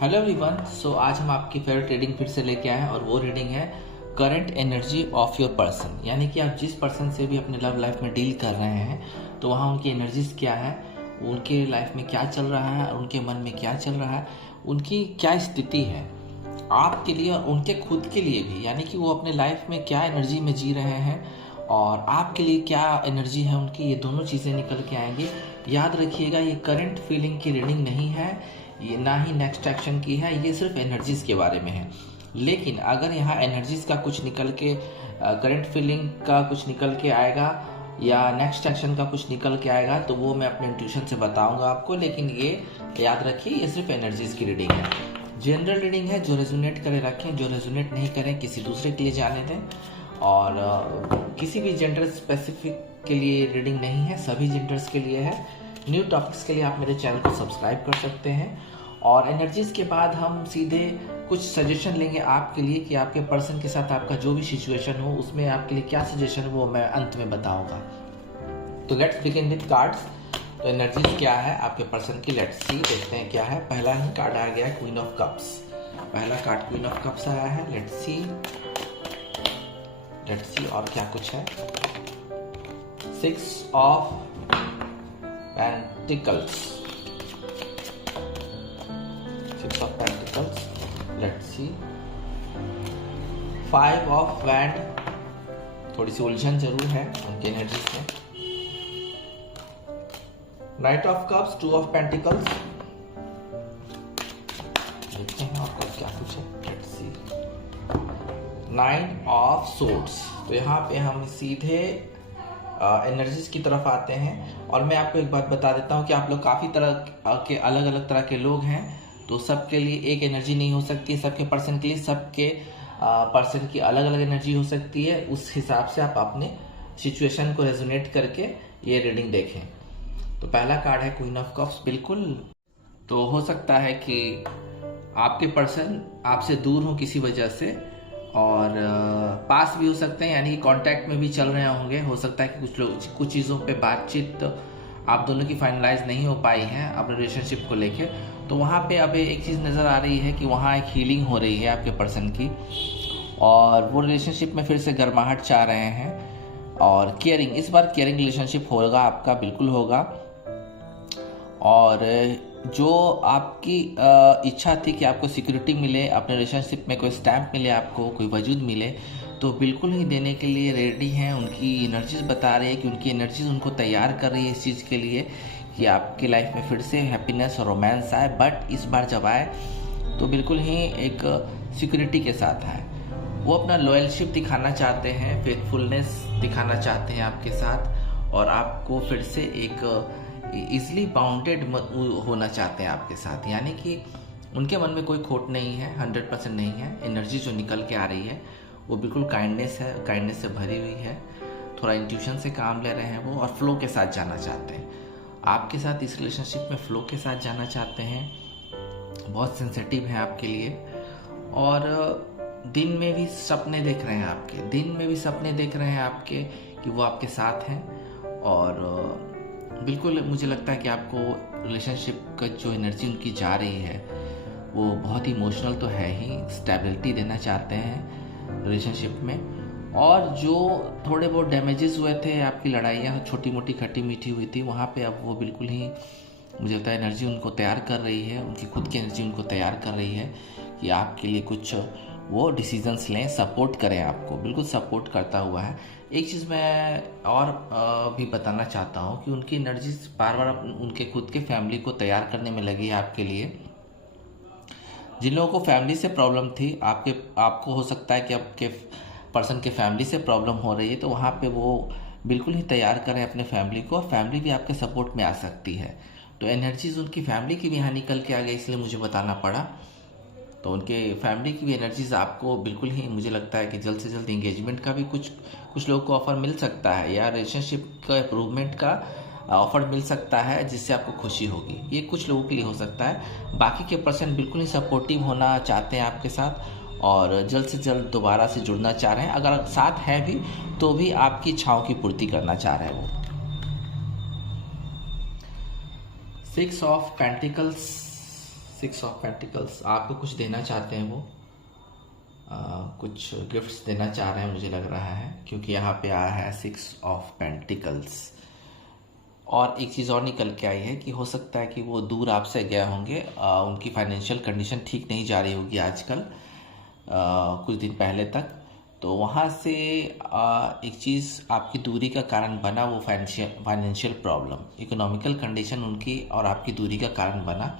Hello everyone. सो आज हम आपकी फेवरेट रीडिंग फिर से लेके आए हैं और वो रीडिंग है current energy of your person. यानी कि आप जिस पर्सन से भी अपने लव लाइफ में डील कर रहे हैं तो वहाँ उनकी एनर्जीज क्या है, उनके लाइफ में क्या चल रहा है, उनके मन में क्या चल रहा है, उनकी क्या स्थिति है आपके लिए और उनके खुद के लिए भी। यानी कि वो अपने लाइफ में क्या एनर्जी में जी रहे हैं और आपके लिए क्या एनर्जी है उनकी, ये दोनों चीज़ें निकल के आएंगी। याद रखिएगा, ये करंट फीलिंग की रीडिंग नहीं है, ये ना ही नेक्स्ट एक्शन की है, ये सिर्फ एनर्जीज के बारे में है। लेकिन अगर यहाँ एनर्जीज का कुछ निकल के, करंट फीलिंग का कुछ निकल के आएगा या नेक्स्ट एक्शन का कुछ निकल के आएगा तो वो मैं अपने इंट्यूशन से बताऊंगा आपको। लेकिन ये याद रखिए, ये सिर्फ एनर्जीज की रीडिंग है, जनरल रीडिंग है। जो रेजोनेट करे रखें, जो रेजोनेट नहीं करें किसी दूसरे के लिए जाने दें। और किसी भी जेंडर स्पेसिफिक के लिए रीडिंग नहीं है, सभी जेंडर्स के लिए है। न्यू टॉपिक्स के लिए आप मेरे चैनल को सब्सक्राइब कर सकते हैं। और एनर्जीज के बाद हम सीधे कुछ सजेशन लेंगे आपके लिए कि आपके पर्सन के साथ आपका जो भी सिचुएशन हो उसमें आपके लिए क्या सजेशन है वो मैं अंत में बताऊंगा। तो लेट्स बिगिन विद कार्ड्स। तो एनर्जीज क्या है आपके पर्सन की, लेट्स सी, देखते हैं क्या है। पहला ही कार्ड आ गया है क्वीन ऑफ कप्स। पहला कार्ड क्वीन ऑफ कप्स आया है। लेट्स सी और क्या कुछ है। Six of pentacles, six of pentacles. Let's see five of wand, थोड़ी सी उलझन जरूर है उनकी एनर्जी में। Knight of cups, two of pentacles. देखते हैं और क्या कुछ है। Let's see nine of swords. तो यहाँ पे हम सीधे एनर्जीज की तरफ आते हैं। और मैं आपको एक बात बता देता हूँ कि आप लोग काफ़ी तरह के अलग अलग तरह के लोग हैं, तो सबके लिए एक एनर्जी नहीं हो सकती। सबके पर्सन के लिए सबके पर्सन की अलग अलग एनर्जी हो सकती है। उस हिसाब से आप अपने सिचुएशन को रेजोनेट करके ये रीडिंग देखें। तो पहला कार्ड है क्वीन ऑफ कप्स। बिल्कुल, तो हो सकता है कि आपके पर्सन आपसे दूर हो किसी वजह से और पास भी हो सकते हैं, यानी कि कांटेक्ट में भी चल रहे होंगे। हो सकता है कि कुछ चीज़ों पे बातचीत आप दोनों की फाइनलाइज नहीं हो पाई है अपने रिलेशनशिप को लेके। तो वहाँ पे अब एक चीज़ नज़र आ रही है कि वहाँ एक हीलिंग हो रही है आपके पर्सन की और वो रिलेशनशिप में फिर से गर्माहट चाह रहे हैं। और केयरिंग, इस बार केयरिंग रिलेशनशिप होगा आपका, बिल्कुल होगा। और जो आपकी इच्छा थी कि आपको सिक्योरिटी मिले, अपने रिलेशनशिप में कोई स्टैम्प मिले, आपको कोई वजूद मिले, तो बिल्कुल ही देने के लिए रेडी हैं। उनकी एनर्जीज बता रही है कि उनकी एनर्जीज उनको तैयार कर रही है इस चीज़ के लिए कि आपकी लाइफ में फिर से हैप्पीनेस और रोमांस आए। बट इस बार जब आए तो बिल्कुल ही एक सिक्योरिटी के साथ आए। वो अपना लॉयलशिप दिखाना चाहते हैं, फेथफुलनेस दिखाना चाहते हैं आपके साथ और आपको फिर से एक इजली बाउंडेड होना चाहते हैं आपके साथ। यानी कि उनके मन में कोई खोट नहीं है, 100% नहीं है। एनर्जी जो निकल के आ रही है वो बिल्कुल काइंडनेस है, काइंडनेस से भरी हुई है। थोड़ा इंट्यूशन से काम ले रहे हैं वो और फ्लो के साथ जाना चाहते हैं आपके साथ। इस रिलेशनशिप में फ्लो के साथ जाना चाहते हैं, बहुत सेंसिटिव है आपके लिए। और दिन में भी सपने देख रहे हैं आपके, दिन में भी सपने देख रहे हैं आपके कि वो आपके साथ हैं। और बिल्कुल मुझे लगता है कि आपको रिलेशनशिप का जो एनर्जी उनकी जा रही है वो बहुत ही इमोशनल तो है ही, स्टेबिलिटी देना चाहते हैं रिलेशनशिप में। और जो थोड़े बहुत डैमेजेस हुए थे, आपकी लड़ाइयाँ छोटी मोटी खट्टी मीठी हुई थी, वहाँ पे अब वो बिल्कुल ही मुझे लगता है एनर्जी उनको तैयार कर रही है, उनकी खुद की एनर्जी उनको तैयार कर रही है कि आपके लिए कुछ वो डिसीजंस लें, सपोर्ट करें आपको, बिल्कुल सपोर्ट करता हुआ है। एक चीज़ मैं और भी बताना चाहता हूँ कि उनकी एनर्जीज बार बार उनके खुद के फैमिली को तैयार करने में लगी है आपके लिए। जिन लोगों को फैमिली से प्रॉब्लम थी, आपको हो सकता है कि आपके पर्सन के फैमिली से प्रॉब्लम हो रही है, तो वहाँ पे वो बिल्कुल ही तैयार करें अपने फैमिली को और फैमिली भी आपके सपोर्ट में आ सकती है। तो एनर्जीज उनकी फैमिली की भी यहाँ निकल के आ गई, इसलिए मुझे बताना पड़ा। तो उनके फैमिली की भी एनर्जीज आपको बिल्कुल ही मुझे लगता है कि जल्द से जल्द इंगेजमेंट का भी कुछ लोगों को ऑफर मिल सकता है या रिलेशनशिप का इम्प्रूवमेंट का ऑफर मिल सकता है जिससे आपको खुशी होगी। ये कुछ लोगों के लिए हो सकता है। बाकी के पर्सन बिल्कुल ही सपोर्टिव होना चाहते हैं आपके साथ और जल्द से जल्द दोबारा से जुड़ना चाह रहे हैं। अगर साथ है भी तो भी आपकी इच्छाओं की पूर्ति करना चाह रहे हैं वो। सिक्स ऑफ पेंटिकल्स आपको कुछ देना चाहते हैं वो, कुछ गिफ्ट्स देना चाह रहे हैं मुझे लग रहा है, क्योंकि यहाँ पे आया है 6 ऑफ पेंटिकल्स। और एक चीज़ और निकल के आई है कि हो सकता है कि वो दूर आपसे गए होंगे, उनकी फाइनेंशियल कंडीशन ठीक नहीं जा रही होगी आजकल, कुछ दिन पहले तक। तो वहाँ से एक चीज़ आपकी दूरी का कारण बना, वो फाइनेंशियल प्रॉब्लम, इकोनॉमिकल कंडीशन उनकी और आपकी दूरी का कारण बना।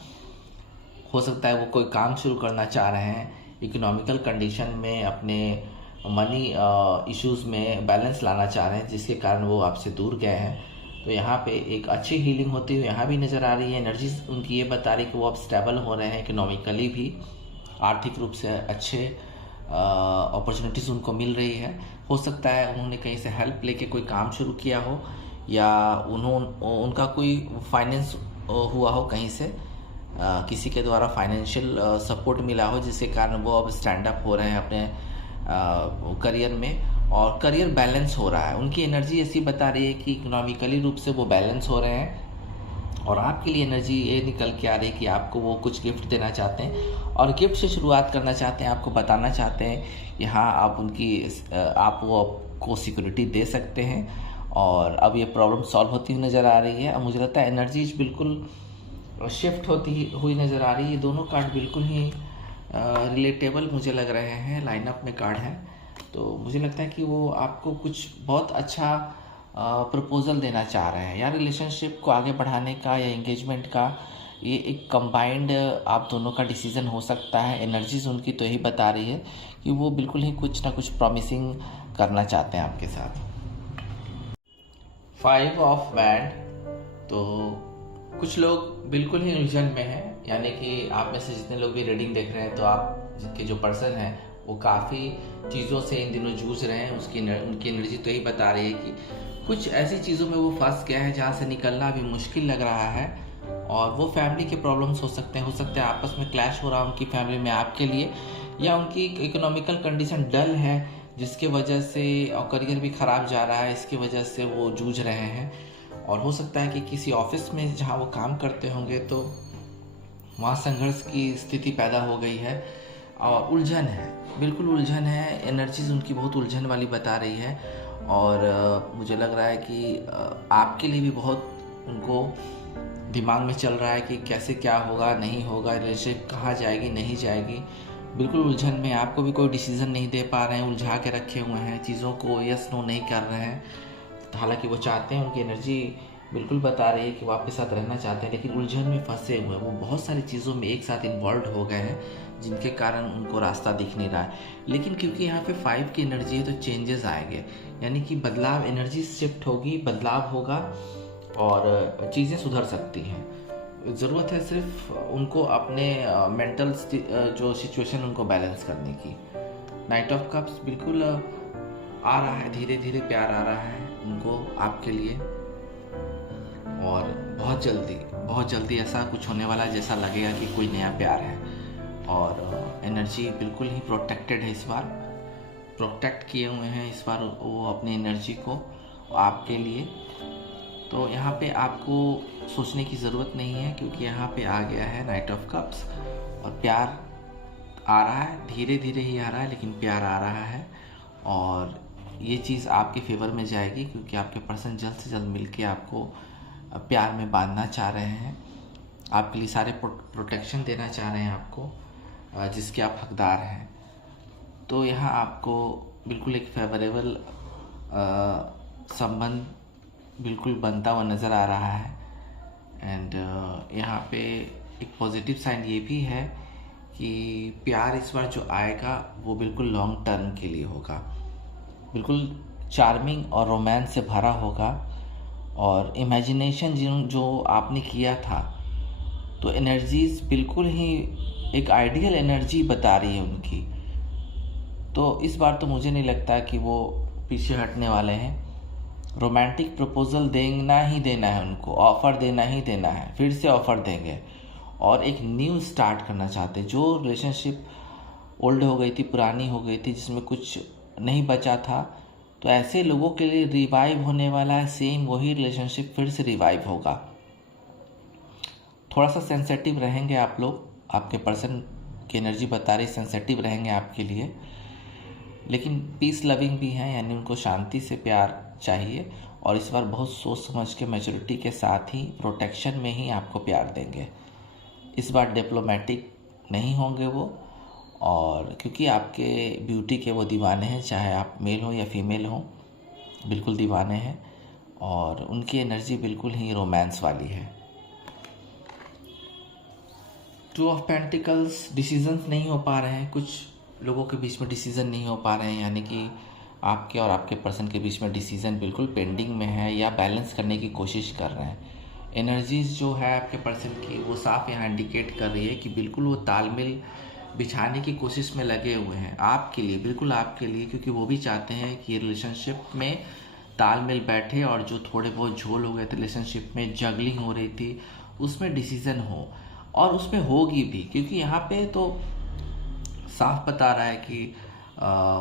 हो सकता है वो कोई काम शुरू करना चाह रहे हैं, इकोनॉमिकल कंडीशन में अपने मनी इश्यूज़ में बैलेंस लाना चाह रहे हैं, जिसके कारण वो आपसे दूर गए हैं। तो यहाँ पे एक अच्छी हीलिंग होती हुई यहाँ भी नज़र आ रही है। एनर्जीज उनकी ये बता रही है कि वो अब स्टेबल हो रहे हैं, इकोनॉमिकली भी, आर्थिक रूप से अच्छे अपॉर्चुनिटीज़ उनको मिल रही है। हो सकता है उन्होंने कहीं से हेल्प लेके कोई काम शुरू किया हो, या उनका कोई फाइनेंस हुआ हो कहीं से, किसी के द्वारा फाइनेंशियल सपोर्ट मिला हो, जिसके कारण वो अब स्टैंड अप हो रहे हैं अपने करियर में, और करियर बैलेंस हो रहा है। उनकी एनर्जी ऐसी बता रही है कि इकोनॉमिकली रूप से वो बैलेंस हो रहे हैं। और आपके लिए एनर्जी ये निकल के आ रही है कि आपको वो कुछ गिफ्ट देना चाहते हैं, और गिफ्ट से शुरुआत करना चाहते हैं, आपको बताना चाहते हैं यहाँ आप आप वो आपको सिक्योरिटी दे सकते हैं, और अब ये प्रॉब्लम सॉल्व होती हुई नज़र आ रही है। और मुझे लगता है एनर्जीज बिल्कुल शिफ्ट होती हुई नज़र आ रही है। ये दोनों कार्ड बिल्कुल ही रिलेटेबल मुझे लग रहे हैं, लाइनअप में कार्ड हैं। तो मुझे लगता है कि वो आपको कुछ बहुत अच्छा प्रपोजल देना चाह रहे हैं, या रिलेशनशिप को आगे बढ़ाने का, या एंगेजमेंट का। ये एक कंबाइंड आप दोनों का डिसीजन हो सकता है। एनर्जीज उनकी तो यही बता रही है कि वो बिल्कुल ही कुछ ना कुछ प्रॉमिसिंग करना चाहते हैं आपके साथ। 5 ऑफ वैंड, तो कुछ लोग बिल्कुल ही उलझन में हैं, यानी कि आप में से जितने लोग भी रीडिंग देख रहे हैं, तो आप जिनके जो पर्सन हैं वो काफ़ी चीज़ों से इन दिनों जूझ रहे हैं। उनकी एनर्जी तो यही बता रही है कि कुछ ऐसी चीज़ों में वो फंस गया है जहाँ से निकलना भी मुश्किल लग रहा है। और वो फैमिली के प्रॉब्लम्स हो सकते हैं आपस में क्लैश हो रहा है उनकी फैमिली में आपके लिए, या उनकी इकोनॉमिकल कंडीशन डल है, जिसके वजह से और करियर भी ख़राब जा रहा है, इसकी वजह से वो जूझ रहे हैं। और हो सकता है कि किसी ऑफिस में जहाँ वो काम करते होंगे, तो वहाँ संघर्ष की स्थिति पैदा हो गई है, और उलझन है, बिल्कुल उलझन है। एनर्जीज उनकी बहुत उलझन वाली बता रही है। और मुझे लग रहा है कि आपके लिए भी बहुत उनको दिमाग में चल रहा है कि कैसे क्या होगा, नहीं होगा, रिलेशनशिप कहाँ जाएगी, नहीं जाएगी। बिल्कुल उलझन में, आपको भी कोई डिसीज़न नहीं दे पा रहे हैं, उलझा के रखे हुए हैं, चीज़ों को यस नो नहीं कर रहे हैं। हालांकि वो चाहते हैं, उनकी एनर्जी बिल्कुल बता रही है कि वो आपके साथ रहना चाहते हैं, लेकिन उलझन में फंसे हुए हैं। वो बहुत सारी चीज़ों में एक साथ इन्वॉल्व हो गए हैं, जिनके कारण उनको रास्ता दिख नहीं रहा है। लेकिन क्योंकि यहाँ पे 5 की एनर्जी है, तो चेंजेस आएंगे, यानी कि बदलाव, एनर्जी शिफ्ट होगी, बदलाव होगा, और चीज़ें सुधर सकती हैं। ज़रूरत है सिर्फ उनको अपने मेंटल जो सिचुएशन उनको बैलेंस करने की। नाइट ऑफ कप्स बिल्कुल आ रहा है, धीरे धीरे प्यार आ रहा है उनको आपके लिए, और बहुत जल्दी ऐसा कुछ होने वाला है जैसा लगेगा कि कोई नया प्यार है। और एनर्जी बिल्कुल ही प्रोटेक्टेड है, इस बार प्रोटेक्ट किए हुए हैं इस बार वो अपनी एनर्जी को आपके लिए। तो यहाँ पे आपको सोचने की ज़रूरत नहीं है, क्योंकि यहाँ पे आ गया है नाइट ऑफ कप्स, और प्यार आ रहा है, धीरे धीरे ही आ रहा है, लेकिन प्यार आ रहा है। और ये चीज़ आपके फेवर में जाएगी, क्योंकि आपके पर्सन जल्द से जल्द मिलके आपको प्यार में बांधना चाह रहे हैं, आपके लिए सारे प्रोटेक्शन देना चाह रहे हैं आपको, जिसके आप हकदार हैं। तो यहाँ आपको बिल्कुल एक फेवरेबल संबंध बिल्कुल बनता हुआ नज़र आ रहा है। एंड यहाँ पे एक पॉजिटिव साइन ये भी है कि प्यार इस बार जो आएगा वो बिल्कुल लॉन्ग टर्म के लिए होगा, बिल्कुल चार्मिंग और रोमांस से भरा होगा। और इमेजिनेशन जो आपने किया था, तो एनर्जीज बिल्कुल ही एक आइडियल एनर्जी बता रही है उनकी। तो इस बार तो मुझे नहीं लगता कि वो पीछे हटने वाले हैं। रोमांटिक प्रपोजल देना ही देना है उनको, ऑफ़र देना ही देना है, फिर से ऑफ़र देंगे, और एक न्यू स्टार्ट करना चाहते हैं। जो रिलेशनशिप ओल्ड हो गई थी, पुरानी हो गई थी, जिसमें कुछ नहीं बचा था, तो ऐसे लोगों के लिए रिवाइव होने वाला है। सेम वही रिलेशनशिप फिर से रिवाइव होगा, थोड़ा सा सेंसिटिव रहेंगे आप लोग, आपके पर्सन की एनर्जी बता रही सेंसिटिव रहेंगे आपके लिए, लेकिन पीस लविंग भी हैं, यानी उनको शांति से प्यार चाहिए और इस बार बहुत सोच समझ के मैच्योरिटी के साथ ही प्रोटेक्शन में ही आपको प्यार देंगे। इस बार डिप्लोमेटिक नहीं होंगे वो, और क्योंकि आपके ब्यूटी के वो दीवाने हैं, चाहे आप मेल हो या फीमेल हो, बिल्कुल दीवाने हैं और उनकी एनर्जी बिल्कुल ही रोमांस वाली है। टू ऑफ पेंटिकल्स, डिसीजंस नहीं हो पा रहे हैं, कुछ लोगों के बीच में डिसीज़न नहीं हो पा रहे हैं, यानी कि आपके और आपके पर्सन के बीच में डिसीज़न बिल्कुल पेंडिंग में है या बैलेंस करने की कोशिश कर रहे हैं। एनर्जीज जो है आपके पर्सन की वो साफ यहाँ इंडिकेट कर रही है कि बिल्कुल वो तालमेल बिछाने की कोशिश में लगे हुए हैं आपके लिए, बिल्कुल आपके लिए, क्योंकि वो भी चाहते हैं कि रिलेशनशिप में तालमेल बैठे और जो थोड़े बहुत झोल हो गए थे रिलेशनशिप में, जगलिंग हो रही थी, उसमें डिसीज़न हो, और उसमें होगी भी, क्योंकि यहाँ पे तो साफ बता रहा है कि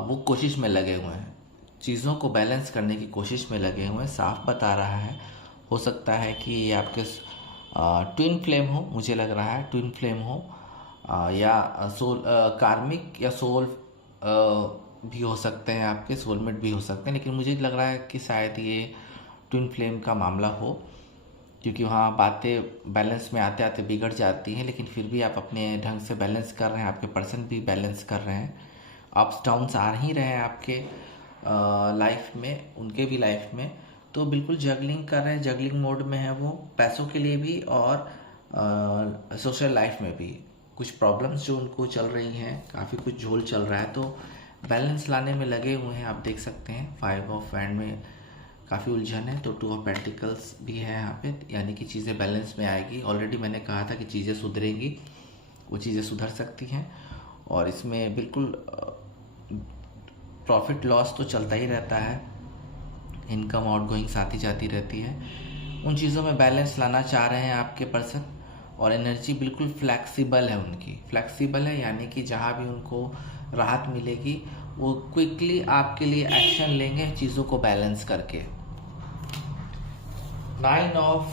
वो कोशिश में लगे हुए हैं, चीज़ों को बैलेंस करने की कोशिश में लगे हुए हैं, साफ बता रहा है। हो सकता है कि ये आपके ट्विन फ्लेम हो, मुझे लग रहा है ट्विन फ्लेम हो, या सोल कार्मिक या सोल भी हो सकते हैं, आपके सोलमेट भी हो सकते हैं, लेकिन मुझे लग रहा है कि शायद ये ट्विन फ्लेम का मामला हो, क्योंकि वहाँ बातें बैलेंस में आते आते बिगड़ जाती हैं, लेकिन फिर भी आप अपने ढंग से बैलेंस कर रहे हैं, आपके पर्सन भी बैलेंस कर रहे हैं। अप्स डाउन्स आ ही रहे हैं आपके लाइफ में, उनके भी लाइफ में, तो बिल्कुल जगलिंग कर रहे हैं, जगलिंग मोड में है वो, पैसों के लिए भी और सोशल लाइफ में भी। कुछ प्रॉब्लम्स जो उनको चल रही हैं, काफ़ी कुछ झोल चल रहा है, तो बैलेंस लाने में लगे हुए हैं। आप देख सकते हैं 5 ऑफ हैंड में काफ़ी उलझन है, तो 2 ऑफ पेंटिकल्स भी है यहाँ पे, यानी कि चीज़ें बैलेंस में आएगी। ऑलरेडी मैंने कहा था कि चीज़ें सुधरेंगी, वो चीज़ें सुधर सकती हैं, और इसमें बिल्कुल प्रॉफिट लॉस तो चलता ही रहता है, इनकम आउटगोइंग साथ ही जाती रहती है। उन चीज़ों में बैलेंस लाना चाह रहे हैं आपके पर्सन, और एनर्जी बिल्कुल फ्लैक्सिबल है उनकी, फ्लैक्सिबल है, यानी कि जहाँ भी उनको राहत मिलेगी वो क्विकली आपके लिए एक्शन लेंगे चीज़ों को बैलेंस करके। 9 ऑफ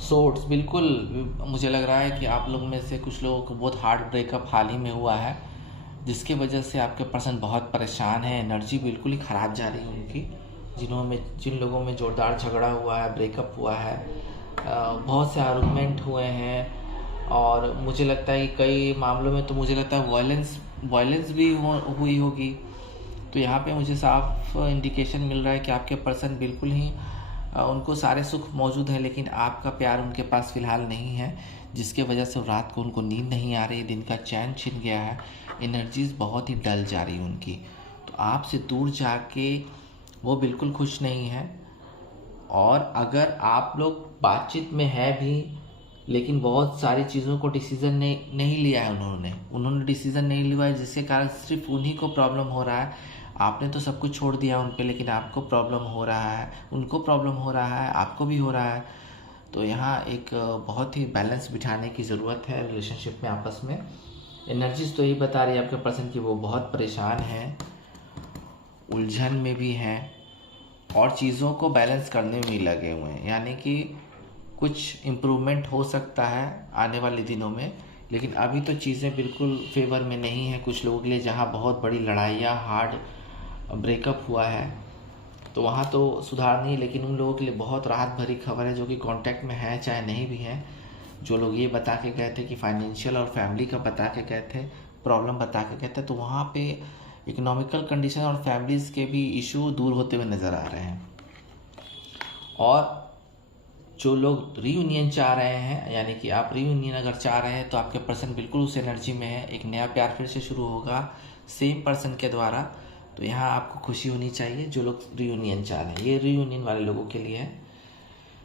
सोर्ड्स, बिल्कुल मुझे लग रहा है कि आप लोग में से कुछ लोगों को बहुत हार्ड ब्रेकअप हाल ही में हुआ है, जिसके वजह से आपके पर्सन बहुत परेशान है, एनर्जी बिल्कुल ही ख़राब जा रही है उनकी। जिन लोगों में जोरदार झगड़ा हुआ है, ब्रेकअप हुआ है, बहुत से आर्गुमेंट हुए हैं, और मुझे लगता है कि कई मामलों में तो मुझे लगता है वायलेंस भी हुई होगी। तो यहाँ पे मुझे साफ इंडिकेशन मिल रहा है कि आपके पर्सन बिल्कुल ही उनको सारे सुख मौजूद हैं, लेकिन आपका प्यार उनके पास फ़िलहाल नहीं है, जिसके वजह से रात को उनको नींद नहीं आ रही, दिन का चैन छिन गया है, एनर्जीज़ बहुत ही डल जा रही है उनकी। तो आपसे दूर जाके वो बिल्कुल खुश नहीं है, और अगर आप लोग बातचीत में है भी, लेकिन बहुत सारी चीज़ों को डिसीज़न नहीं लिया है उन्होंने डिसीज़न नहीं लिया है, जिसके कारण सिर्फ उन्हीं को प्रॉब्लम हो रहा है। आपने तो सब कुछ छोड़ दिया उन पे, लेकिन आपको प्रॉब्लम हो रहा है, उनको प्रॉब्लम हो रहा है, आपको भी हो रहा है। तो यहाँ एक बहुत ही बैलेंस बिठाने की ज़रूरत है रिलेशनशिप में, आपस में। एनर्जीज तो यही बता रही है आपके पर्सन की वो बहुत परेशान है, उलझन में भी हैं, और चीज़ों को बैलेंस करने में भी लगे हुए हैं, यानी कि कुछ इम्प्रूवमेंट हो सकता है आने वाले दिनों में, लेकिन अभी तो चीज़ें बिल्कुल फेवर में नहीं है कुछ लोगों के लिए। जहाँ बहुत बड़ी लड़ाइयाँ, हार्ड ब्रेकअप हुआ है, तो वहाँ तो सुधार नहीं, लेकिन उन लोगों के लिए बहुत राहत भरी खबर है जो कि कांटेक्ट में हैं चाहे नहीं भी हैं। जो लोग ये बता के गए थे कि फाइनेंशियल और फैमिली का बता के गए थे, प्रॉब्लम बता के गए थे, तो वहाँ पे इकोनॉमिकल कंडीशन और फैमिलीज़ के भी इशू दूर होते हुए नज़र आ रहे हैं। और जो लोग रीयूनियन चाह रहे हैं, यानी कि आप रीयूनियन अगर चाह रहे हैं, तो आपके पर्सन बिल्कुल उस एनर्जी में है, एक नया प्यार फिर से शुरू होगा सेम पर्सन के द्वारा। तो यहाँ आपको खुशी होनी चाहिए जो लोग रीयूनियन चाह रहे हैं, ये रीयूनियन वाले लोगों के लिए है।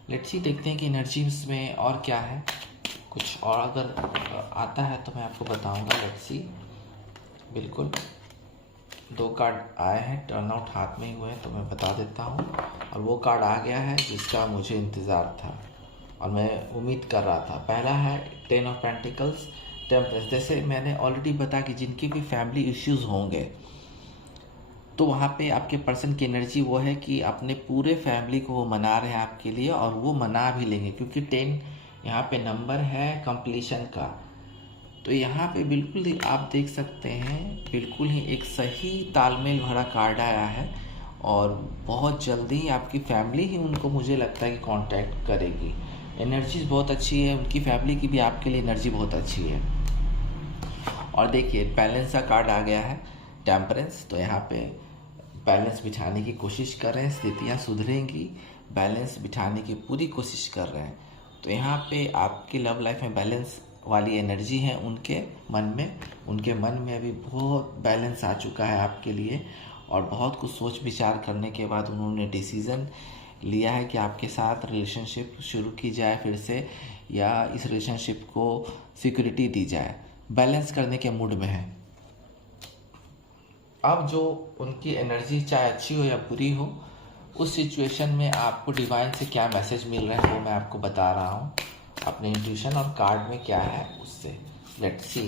लेट्स सी, देखते हैं कि एनर्जीज में और क्या है, कुछ और अगर आता है तो मैं आपको बताऊंगा। लेट्स सी, बिल्कुल 2 कार्ड आए हैं, टर्न आउट हाथ में ही हुए हैं, तो मैं बता देता हूँ। और वो कार्ड आ गया है जिसका मुझे इंतज़ार था और मैं उम्मीद कर रहा था। पहला है 10 ऑफ पेंटिकल्स, टेम्परेंस। जैसे मैंने ऑलरेडी बताया कि जिनकी भी फैमिली इश्यूज़ होंगे, तो वहाँ पे आपके पर्सन की एनर्जी वो है कि अपने पूरे फैमिली को वो मना रहे हैं आपके लिए, और वो मना भी लेंगे, क्योंकि 10 यहाँ पे नंबर है कंप्लीशन का। तो यहाँ पे बिल्कुल ही आप देख सकते हैं, बिल्कुल ही एक सही तालमेल भरा कार्ड आया है और बहुत जल्दी ही आपकी फैमिली ही उनको, मुझे लगता है कि कांटेक्ट करेगी। एनर्जीज बहुत अच्छी है, उनकी फैमिली की भी आपके लिए एनर्जी बहुत अच्छी है। और देखिए बैलेंस का कार्ड आ गया है, टेम्परेंस। तो यहाँ पे बैलेंस बिठाने की कोशिश कर रहे हैं, स्थितियाँ सुधरेंगी, बैलेंस बिठाने की पूरी कोशिश कर रहे हैं। तो यहाँ पे आपकी लव लाइफ में बैलेंस वाली एनर्जी है उनके मन में अभी बहुत बैलेंस आ चुका है आपके लिए। और बहुत कुछ सोच विचार करने के बाद उन्होंने डिसीज़न लिया है कि आपके साथ रिलेशनशिप शुरू की जाए फिर से, या इस रिलेशनशिप को सिक्योरिटी दी जाए। बैलेंस करने के मूड में है। अब जो उनकी एनर्जी चाहे अच्छी हो या बुरी हो, उस सिचुएशन में आपको डिवाइन से क्या मैसेज मिल रहा है वो मैं आपको बता रहा हूँ अपने इंट्यूशन और कार्ड में क्या है उससे। Let's see.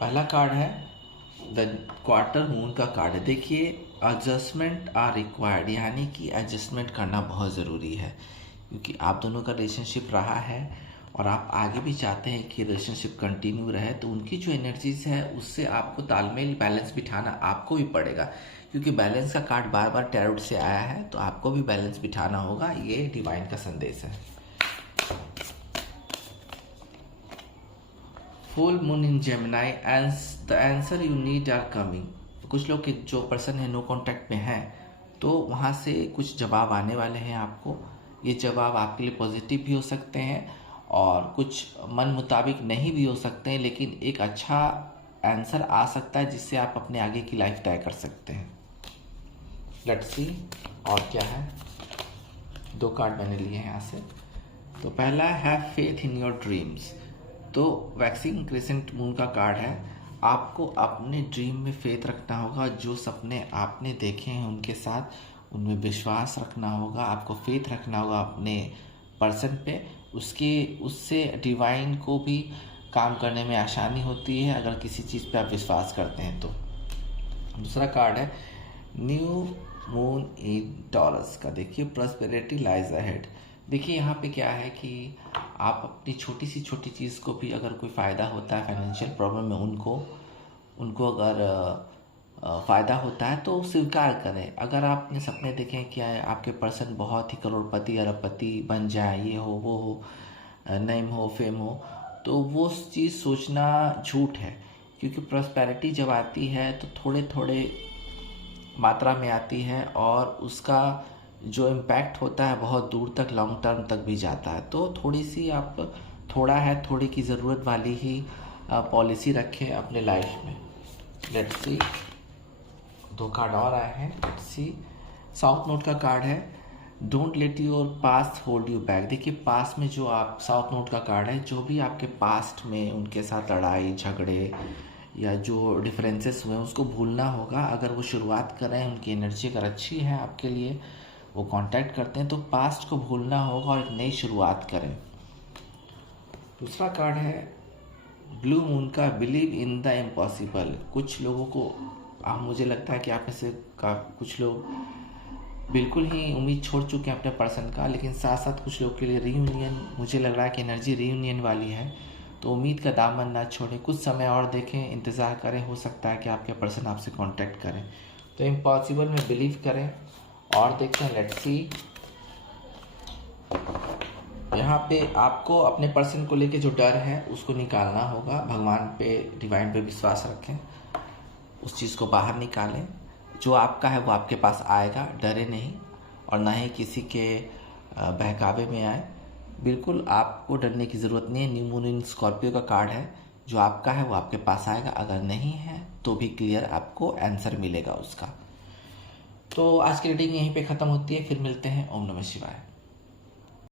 पहला कार्ड है द क्वार्टर मून का कार्ड है। देखिए एडजस्टमेंट आर रिक्वायर्ड, यानी कि एडजस्टमेंट करना बहुत ज़रूरी है, क्योंकि आप दोनों का रिलेशनशिप रहा है और आप आगे भी चाहते हैं कि रिलेशनशिप कंटिन्यू रहे। तो उनकी जो एनर्जीज है उससे आपको तालमेल बैलेंस बिठाना आपको भी पड़ेगा, क्योंकि बैलेंस का कार्ड बार बार टैरोट से आया है, तो आपको भी बैलेंस बिठाना होगा। ये डिवाइन का संदेश है। Full moon in Gemini, the answer you need are coming. कुछ लोग के जो पर्सन है नो कांटेक्ट में है, तो वहाँ से कुछ जवाब आने वाले हैं आपको। ये जवाब आपके लिए पॉजिटिव भी हो सकते हैं और कुछ मन मुताबिक नहीं भी हो सकते हैं, लेकिन एक अच्छा आंसर आ सकता है जिससे आप अपने आगे की लाइफ तय कर सकते हैं। लेट्स सी और क्या है। 2 कार्ड मैंने लिए हैं यहाँ से। तो पहला है फेथ इन योर ड्रीम्स। तो वैक्सिंग क्रिसेंट मून का कार्ड है। आपको अपने ड्रीम में फेथ रखना होगा। जो सपने आपने देखे हैं उनके साथ, उनमें विश्वास रखना होगा। आपको फेथ रखना होगा अपने पर्सन पे। उससे डिवाइन को भी काम करने में आसानी होती है अगर किसी चीज़ पे आप विश्वास करते हैं तो। दूसरा कार्ड है न्यू मून इन टॉरस का। देखिए प्रॉस्पेरिटी लाइज अहेड। देखिए यहाँ पे क्या है कि आप अपनी छोटी छोटी चीज़ को भी, अगर कोई फ़ायदा होता है फाइनेंशियल प्रॉब्लम में, उनको अगर फ़ायदा होता है तो स्वीकार करें। अगर आपने सपने देखे हैं कि आपके पर्सन बहुत ही करोड़पति अरबपति बन जाए, ये हो वो हो, नेम हो फेम हो, तो वो चीज़ सोचना झूठ है। क्योंकि प्रॉस्पेरिटी जब आती है तो थोड़े थोड़े मात्रा में आती है और उसका जो इम्पैक्ट होता है बहुत दूर तक, लॉन्ग टर्म तक भी जाता है। तो थोड़ी सी आप थोड़ी की ज़रूरत वाली ही पॉलिसी रखें अपने लाइफ में। Let's see. 2 कार्ड और आए हैं। Let's see. साउथ नोट का कार्ड है don't let your past hold you back. देखिए पास्ट में जो आप, साउथ नोट का कार्ड है, जो भी आपके पास्ट में उनके साथ लड़ाई झगड़े या जो डिफरेंसेस हुए उसको भूलना होगा। अगर वो शुरुआत कर रहे हैं, उनकी एनर्जी अगर अच्छी है आपके लिए, वो कांटेक्ट करते हैं, तो पास्ट को भूलना होगा और एक नई शुरुआत करें। दूसरा कार्ड है ब्लू मून का बिलीव इन द इम्पॉसिबल। कुछ लोगों को मुझे लगता है कि आप में से कुछ लोग बिल्कुल ही उम्मीद छोड़ चुके हैं अपने पर्सन का, लेकिन साथ साथ कुछ लोग के लिए रीयूनियन, मुझे लग रहा है कि एनर्जी रीयूनियन वाली है। तो उम्मीद का दामन ना छोड़ें, कुछ समय और देखें, इंतज़ार करें। हो सकता है कि आपके पर्सन आपसे कांटेक्ट करें। तो इम्पॉसिबल में बिलीव करें और देखते हैं। Let's see. यहाँ पे आपको अपने पर्सन को लेके जो डर है उसको निकालना होगा। भगवान पे, डिवाइन पे विश्वास रखें, उस चीज़ को बाहर निकालें। जो आपका है वो आपके पास आएगा, डरे नहीं और ना ही किसी के बहकावे में आए। बिल्कुल आपको डरने की ज़रूरत नहीं है। न्यू मून इन स्कॉर्पियो का कार्ड है। जो आपका है वो आपके पास आएगा, अगर नहीं है तो भी क्लियर आपको आंसर मिलेगा उसका। तो आज की रीडिंग यहीं पे ख़त्म होती है। फिर मिलते हैं। ओम नमः शिवाय।